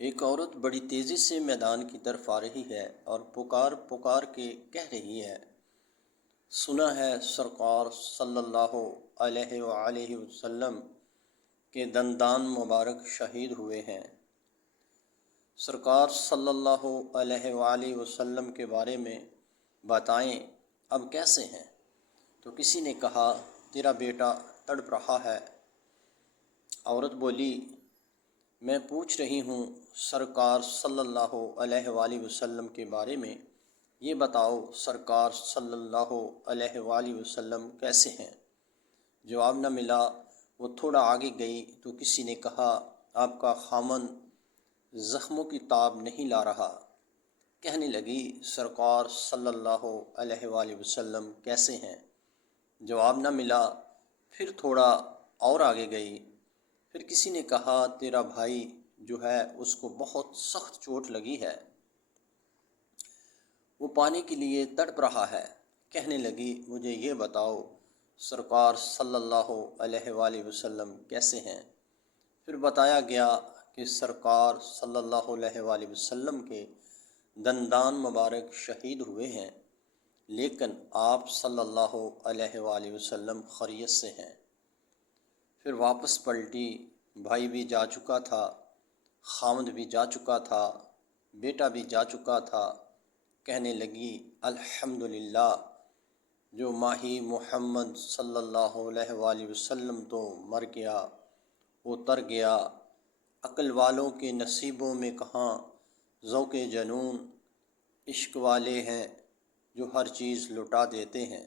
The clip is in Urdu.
ایک عورت بڑی تیزی سے میدان کی طرف آ رہی ہے اور پکار پکار کے کہہ رہی ہے، سنا ہے سرکار صلی اللہ علیہ وآلہ وسلم کے دندان مبارک شہید ہوئے ہیں۔ سرکار صلی اللہ علیہ وآلہ وسلم کے بارے میں بتائیں، اب کیسے ہیں؟ تو کسی نے کہا، تیرا بیٹا تڑپ رہا ہے۔ عورت بولی، میں پوچھ رہی ہوں سرکار صلی اللہ علیہ وآلہ وسلم کے بارے میں، یہ بتاؤ سرکار صلی اللہ علیہ وآلہ وسلم کیسے ہیں؟ جواب نہ ملا۔ وہ تھوڑا آگے گئی تو کسی نے کہا، آپ کا خامند زخموں کی تاب نہیں لا رہا۔ کہنے لگی، سرکار صلی اللہ علیہ وآلہ وسلم کیسے ہیں؟ جواب نہ ملا۔ پھر تھوڑا اور آگے گئی، پھر کسی نے کہا، تیرا بھائی جو ہے اس کو بہت سخت چوٹ لگی ہے، وہ پانی کے لیے تڑپ رہا ہے۔ کہنے لگی، مجھے یہ بتاؤ سرکار صلی اللہ علیہ وآلہ وسلم کیسے ہیں؟ پھر بتایا گیا کہ سرکار صلی اللہ علیہ وآلہ وسلم کے دندان مبارک شہید ہوئے ہیں، لیکن آپ صلی اللہ علیہ وآلہ وسلم خیریت سے ہیں۔ پھر واپس پلٹی، بھائی بھی جا چکا تھا، خامد بھی جا چکا تھا، بیٹا بھی جا چکا تھا۔ کہنے لگی، الحمدللہ، جو ماہی محمد صلی اللہ علیہ وآلہ وسلم تو مر گیا، وہ تر گیا۔ عقل والوں کے نصیبوں میں کہاں ذوق جنون، عشق والے ہیں جو ہر چیز لٹا دیتے ہیں۔